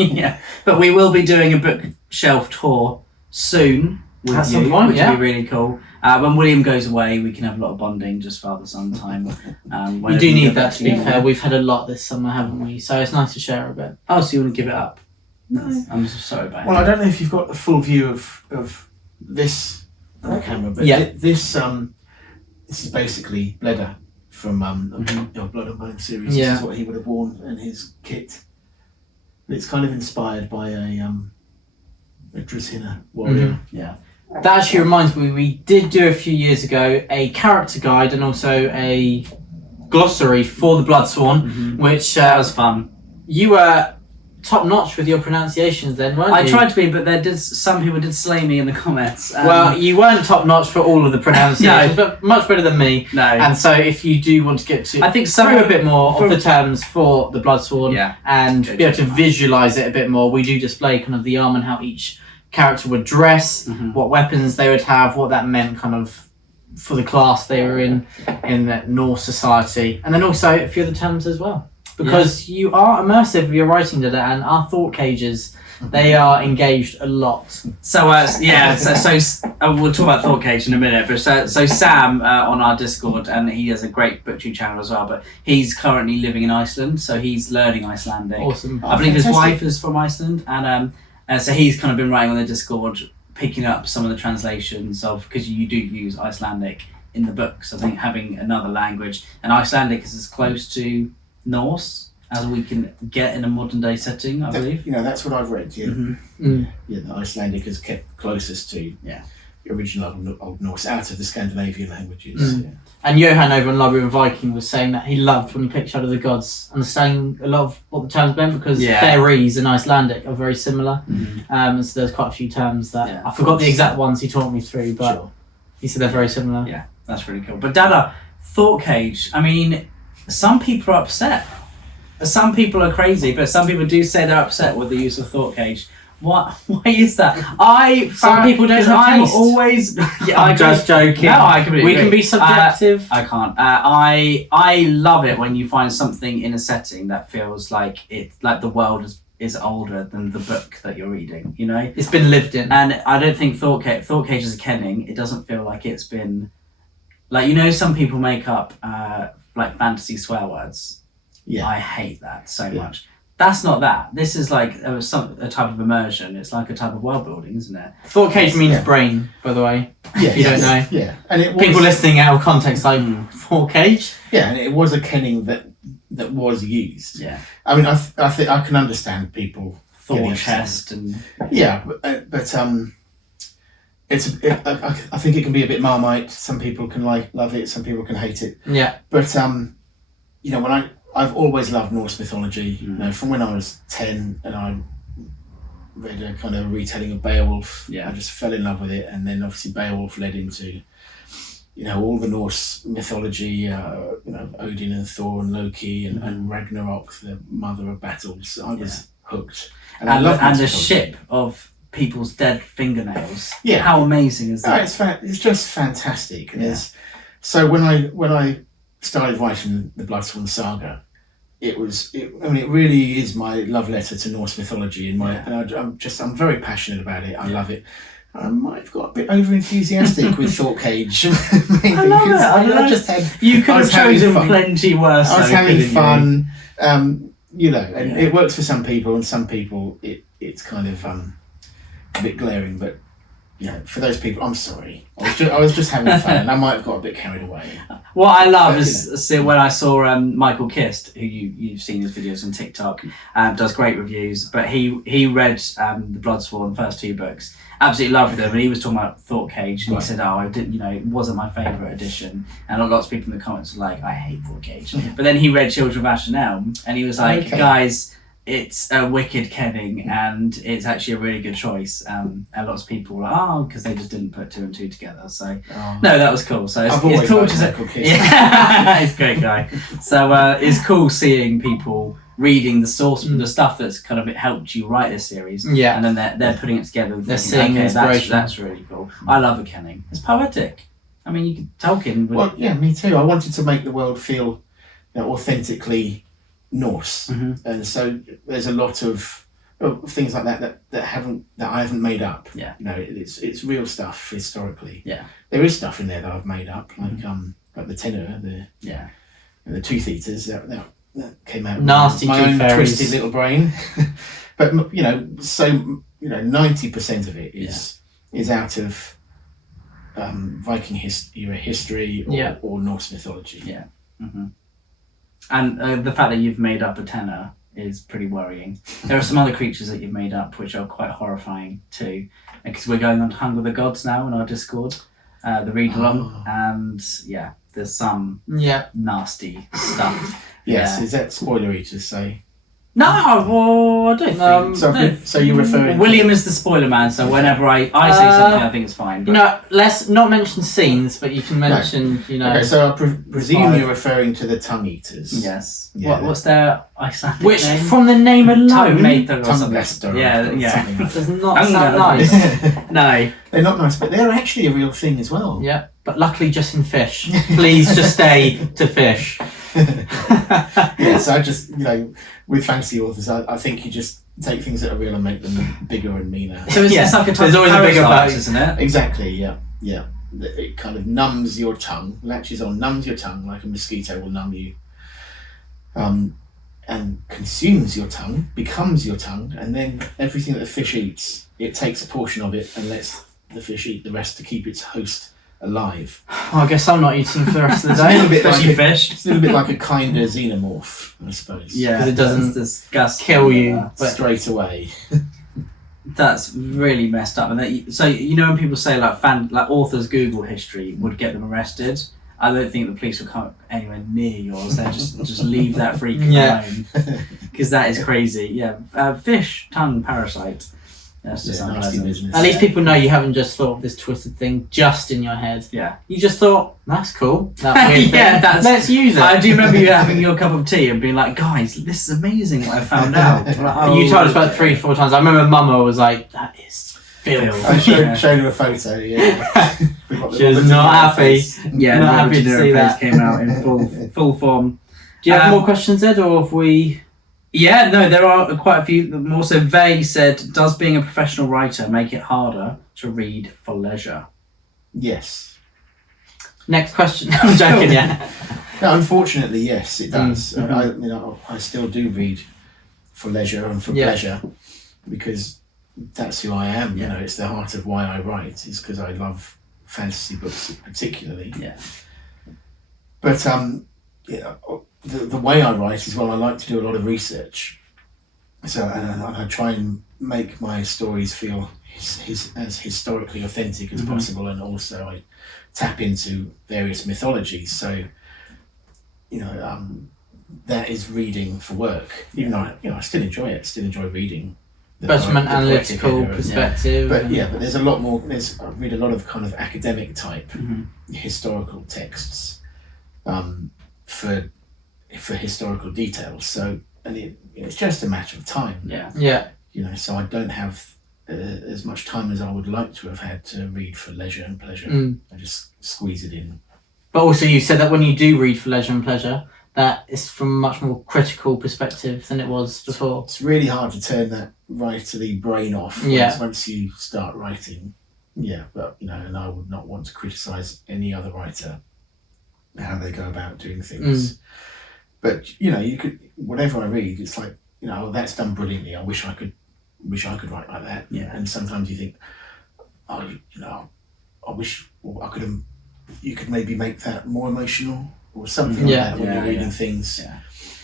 Yeah, but we will be doing a bookshelf tour soon with At you, some point, which yeah. will be really cool. When William goes away, we can have a lot of bonding, just father-son time. You whenever do we need go that, back to be together. fair. We've had a lot this summer, haven't we? So it's nice to share a bit. Oh, so you want to give it up? No. I'm so sorry about Well, it. I don't know if you've got the full view of this on the camera, but Yeah. this is basically Bledder from Blood and Bone series. Yeah. This is what he would have worn in his kit. It's kind of inspired by a Drusilla warrior. Yeah. That actually reminds me, we did do a few years ago a character guide and also a glossary for the Bloodsworn, which That was fun. you were top notch with your pronunciations then, weren't you? I tried to be, but some people did slay me in the comments. Well, you weren't top notch for all of the pronunciations, but much better than me. no. And so, if you do want to get to I think some through a bit more for- of the terms for the Bloodsworn Yeah. and Good. be able to visualize it a bit more, we do display kind of the arm and how each character would dress, what weapons they would have, what that meant kind of for the class they were in the Norse society, and then also a few other terms as well. Because you are immersive with your writing to that, and our thought cages, they are engaged a lot. So we'll talk about Thought Cage in a minute. But so Sam on our Discord, and he has a great booktube channel as well. But he's currently living in Iceland, so he's learning Icelandic. Awesome. I believe his fantastic. wife is from Iceland, and so he's kind of been writing on the Discord, picking up some of the translations of, because you do use Icelandic in the books. I think having another language, and Icelandic is as close to Norse as we can get in a modern day setting, I believe. You know, that's what I've read. Yeah, Mm. yeah. The Icelandic is kept closest to Yeah. the original Old Norse out of the Scandinavian languages. Mm. Yeah. And Johan over in Library of Viking was saying that he loved when he picked Shadow of the Gods, understanding a lot of what the terms meant, because Yeah. fairies and Icelandic are very similar. Mhm. And so there's quite a few terms that Yeah, I of forgot the course. exact ones he taught me through, but Sure. he said they're very similar. Yeah, that's really cool. But Dada, Thought Cage, I mean, some people are upset. Some people are crazy, but some people do say they're upset with the use of Thought Cage. Why is that? Some people don't have I'm taste. always. Yeah, I'm just joking. No, I completely We can agree. be subjective. I can't. I love it when you find something in a setting that feels like the world is older than the book that you're reading. You know. It's been lived in. And I don't think Thought Cage is a kenning. It doesn't feel like it's been, like, you know, some people make up like fantasy swear words. Yeah. I hate that so Yeah. much. That's not that. This is like a type of immersion. It's like a type of world building, isn't it? Thought cage means Yeah. brain, by the way. Yeah, You don't know. Yeah, and it was, People listening out of context like thought cage. Yeah, and it was a kenning that was used. Yeah. I mean, I think I can understand people. Thought getting upset. chest and Yeah, but I think it can be a bit Marmite. Some people can love it. Some people can hate it. Yeah. But you know, when I've always loved Norse mythology. You know, from when I was 10, and I read a kind of retelling of Beowulf. Yeah. I just fell in love with it, and then obviously Beowulf led into, you know, all the Norse mythology. You know, Odin and Thor and Loki and Ragnarok, the mother of battles. I was hooked, and I love the mythology. ship of people's dead fingernails. Yeah. How amazing is that? It's just fantastic. And Yeah. so when I started writing the Bloodsworn saga, it really is my love letter to Norse mythology. And I'm very passionate about it. I love it. I might have got a bit over enthusiastic with Thought Cage. Maybe, I love it. I just had. You could I have was having chosen fun. plenty worse. I was though, having couldn't you? fun. You know, and Yeah. it works for some people, and some people it's kind of a bit glaring. But you know, for those people, I'm sorry. I was just having fun, and I might have got a bit carried away. What I love is when I saw Michael Kist, who you've seen his videos on TikTok, does great reviews. But he read the Bloodsworn first two books, absolutely loved them, and he was talking about Thought Cage, and Right. he said, "Oh, I didn't, you know, it wasn't my favourite edition." And lots of people in the comments were like, "I hate Thought Cage," but then he read Children of Ashen Elm, and he was like, Okay. "Guys, it's a wicked kenning, and it's actually a really good choice. And lots of people were like, because they just didn't put 2 and 2 together. So no, that was cool. So it's cool to see. Yeah, he's a great guy. So it's cool seeing people reading the source, the stuff that's kind of helped you write this series. Yeah, and then they're putting it together. And they're thinking, seeing inspiration. That's really cool. I love a kenning. It's poetic. I mean, you could Tolkien. Well, yeah, me too. I wanted to make the world feel authentically Norse, and so there's a lot of things like that I haven't made up. Yeah, it's real stuff historically. Yeah, there is stuff in there that I've made up, like the tenor, the tooth eaters that came out. Nasty my tooth own fairies. twisted little brain, but 90% of it is out of Viking era history or Norse mythology. Yeah. Mm-hmm. And the fact that you've made up a tenor is pretty worrying. There are some other creatures that you've made up which are quite horrifying too, because we're going on to Hunger the Gods now in our Discord, the read along, and there's some nasty stuff. Yes, is that spoilery to say? No, well, I don't think. So you're referring. William is the spoiler man, so whenever I say something, I think it's fine. But... let's not mention scenes, but you can mention, Okay, so I presume you're referring to the tongue eaters. Yes. Yeah. What's their Icelandic which, name? from the name alone, Tongue Yeah. does not sound nice. No, they're not nice, but they're actually a real thing as well. Yeah, but luckily just in fish. Please just stay to fish. Yes, I just with fantasy authors, I think you just take things that are real and make them bigger and meaner. So it's like a there's always a bigger part, isn't it? Exactly. Yeah. It kind of numbs your tongue, latches on, numbs your tongue like a mosquito will numb you, and consumes your tongue, becomes your tongue, and then everything that the fish eats, it takes a portion of it and lets the fish eat the rest to keep its host alive. Well, I guess I'm not eating for the rest of the day. It's a little bit like a kinder xenomorph, I suppose. Yeah, because it doesn't disgusting kill you straight away. That's really messed up. And when people say like authors Google history would get them arrested, I don't think the police will come anywhere near yours. They just leave that freak alone, because that is crazy. Yeah, fish tongue parasite. That's just nasty business. At least people know you haven't just thought of this twisted thing just in your head. Yeah. You just thought, that's cool. That weird thing. Let's use it. I do remember you having your cup of tea and being like, guys, this is amazing what I found out. Like, you told us about 3-4 times. I remember Mama was like, that is filth. I showed her a photo, She was not happy. Yeah, not happy to see that. Came out in full form. Do you have more questions, Ed, or have we... Yeah, no, there are quite a few more. So Vay said, does being a professional writer make it harder to read for leisure? Yes. Next question. I'm joking, yeah. No, unfortunately, yes, it does. I still do read for leisure and for pleasure, because that's who I am. Yeah. It's the heart of why I write, is because I love fantasy books particularly. Yeah. But the way I write is, I like to do a lot of research. So I try and make my stories feel as historically authentic as possible, and also I tap into various mythologies. So, that is reading for work. Even though I still enjoy it. Still enjoy reading. But from an analytical perspective. But there's a lot more. I read a lot of kind of academic type historical texts for historical details. So, and it's just a matter of time. Yeah. So I don't have as much time as I would like to have had to read for leisure and pleasure. I just squeeze it in. But also, you said that when you do read for leisure and pleasure, that is from a much more critical perspective than it was before. It's really hard to turn that writerly brain off once you start writing. Yeah, but and I would not want to criticise any other writer how they go about doing things. But you could, whatever I read, it's like that's done brilliantly. I wish I could write like that. Yeah. And sometimes you think, I wish I could have. You could maybe make that more emotional or something like that when you're reading things. Yeah.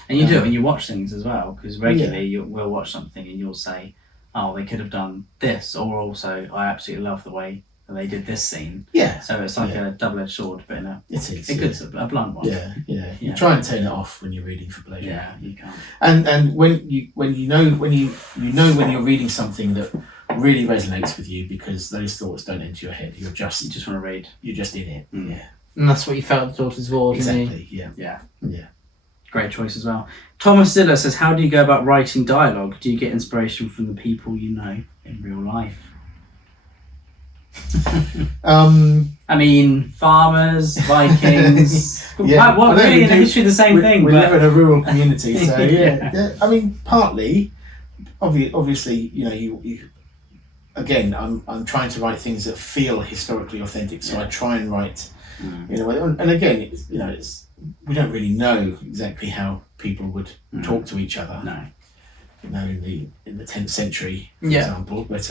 And you do it when you watch things as well, because regularly we'll watch something and you'll say, oh, they could have done this, or also I absolutely love the way that they did this scene. Yeah. So it's like a double-edged sword, but It is. a blunt one. Yeah. You try and turn it off when you're reading for pleasure. Yeah, you can't. And when you know when you're reading something that really resonates with you, because those thoughts don't enter your head. You just want to read. You're just in it. Mm. Yeah. And that's what you felt with Daughters of War, didn't you? Exactly. Yeah. Great choice as well. Thomas Ziller says, how do you go about writing dialogue? Do you get inspiration from the people you know in real life? I mean, farmers, Vikings. Yeah. What really in the history the same thing? We but... live in a rural community, so yeah. I mean, partly, obviously, you again, I'm trying to write things that feel historically authentic, so I try and write, and again, it's we don't really know exactly how people would talk to each other. No. In the 10th century, for Yeah. example, but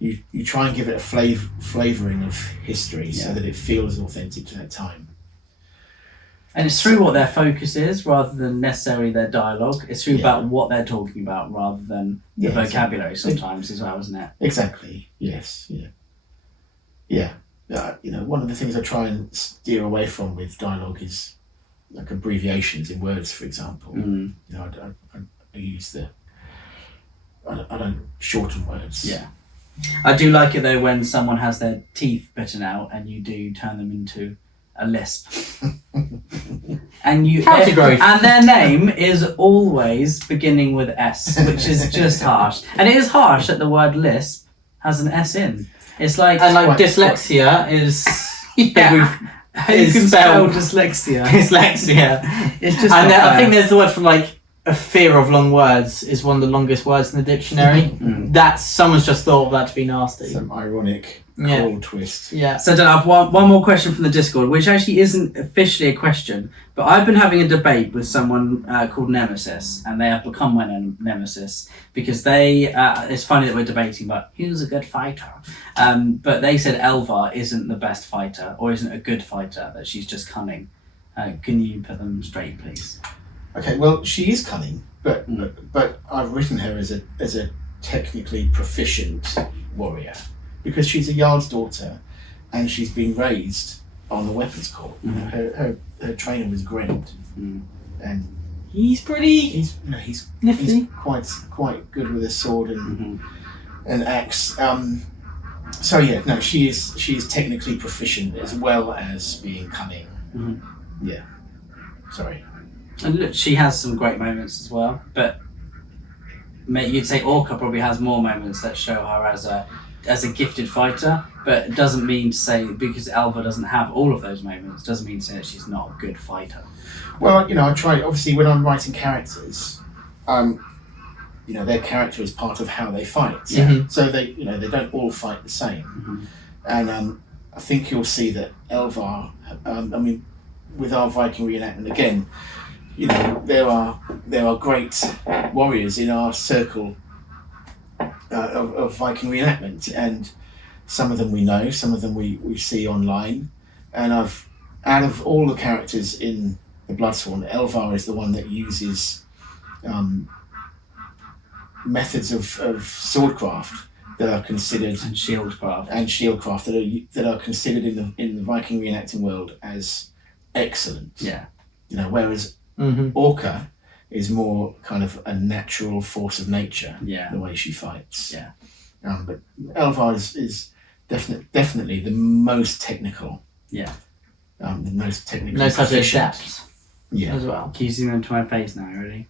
you try and give it a flavouring of history so that it feels authentic to that time. And it's through what their focus is rather than necessarily their dialogue. It's through about what they're talking about rather than the vocabulary sometimes as well, isn't it? Exactly. Yes. Yeah. One of the things I try and steer away from with dialogue is like abbreviations in words, for example. I use I don't shorten words. Yeah. I do like it though when someone has their teeth bitten out and you do turn them into a lisp. And their name is always beginning with S, which is just harsh. And it is harsh that the word lisp has an S in. It's like... And like dyslexia is... How you can spell dyslexia? Dyslexia. It's just and I think there's the word from like a fear of long words is one of the longest words in the dictionary. That's someone's just thought of that to be nasty. Some ironic cool twist. Yeah. So I have one more question from the Discord, which actually isn't officially a question, but I've been having a debate with someone called Nemesis, and they have become my nemesis because they. It's funny that we're debating about who's a good fighter, but they said Elvar isn't the best fighter or isn't a good fighter; that she's just cunning. Can you put them straight, please? Okay, well, she is cunning, but I've written her as a technically proficient warrior because she's a Jarl's daughter, and she's been raised on the weapons court. Her trainer was Grend, and he's pretty. He's quite good with a sword and an axe. So yeah, no, she is technically proficient as well as being cunning. Yeah, sorry. And look, she has some great moments as well, but you'd say Orca probably has more moments that show her as a gifted fighter, but it doesn't mean to say, because Elvar doesn't have all of those moments, doesn't mean to say that she's not a good fighter. Well, I try, obviously when I'm writing characters, their character is part of how they fight. So they don't all fight the same. And I think you'll see that Elvar, with our Viking reenactment again, there are great warriors in our circle of Viking reenactment, and some of them we know, some of them we see online. And out of all the characters in the Bloodsworn, Elvar is the one that uses methods of swordcraft that are considered and shieldcraft that are considered in the Viking reenacting world as excellent. Yeah. Whereas Orca is more kind of a natural force of nature. Yeah. The way she fights. Yeah. But Elvar is definitely the most technical. Yeah. The most technical. Knows how to adapt. Yeah. As well. Can you zoom into my face now, really?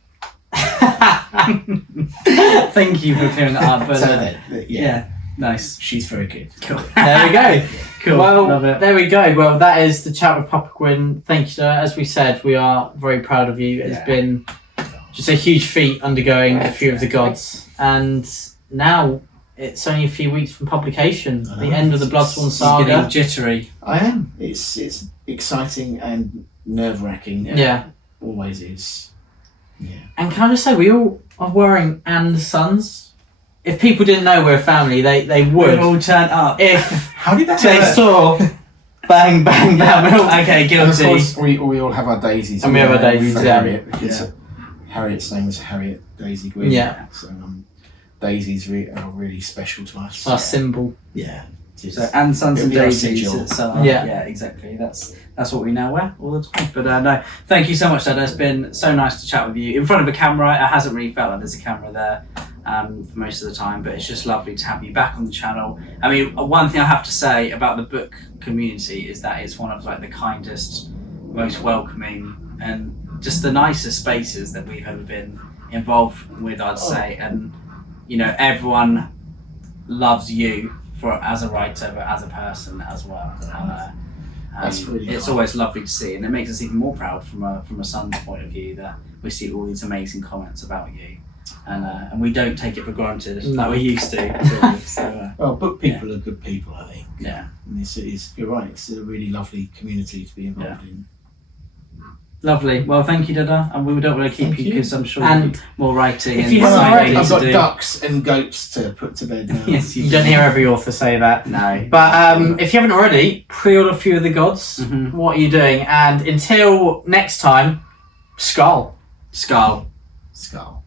Thank you for clearing that up. But, yeah. Nice. She's very good. Cool. There we go. Cool. Well, love it. There we go. Well, that is the chat with Papa Gwynne. Thank you, sir. As we said, we are very proud of you. It's been just a huge feat undergoing A Few of the Gods. And now it's only a few weeks from publication. The end of the Bloodsworn saga. Getting jittery. I am. It's exciting and nerve-wracking. Yeah. Always is. Yeah. And can I just say, we all are wearing and sons. If people didn't know we're a family, they would. We'd all turn up. If how did that they saw bang, bang, bang. Okay, guilty. And of course, we all have our daisies. And we have our daisies, for yeah. Harriet, because Harriet's name was Harriet Daisy Gwynne. Yeah. So daisies are really special to us. Our symbol. Yeah. So, and Sons and It'll be our Daisies. sigil. So, Yeah. exactly. That's what we now wear all the time. But no, thank you so much, Dad. It's been so nice to chat with you in front of a camera. It hasn't really felt like there's a camera there for most of the time, but it's just lovely to have you back on the channel. I mean, one thing I have to say about the book community is that it's one of like the kindest, most welcoming, and just the nicest spaces that we've ever been involved with, I'd say. And you know, everyone loves you as a writer, but as a person as well. That's really it's cool. always lovely to see, and it makes us even more proud from a son's point of view that we see all these amazing comments about you, and we don't take it for granted like we used to. So, well, book people are good people, I think. yeah, And this is, you're right, it's a really lovely community to be involved in. lovely. Well, thank you, Dada, and we don't want to keep Thank you you. because I'm sure And you've got more writing if and you haven't already- deciding I've to got do. ducks and goats to put to bed now. Yes, You don't hear every author say that. No, But if you haven't already, pre-order Fear of the Gods. Mhm. What are you doing? And until next time, Skull. Skull. Skull.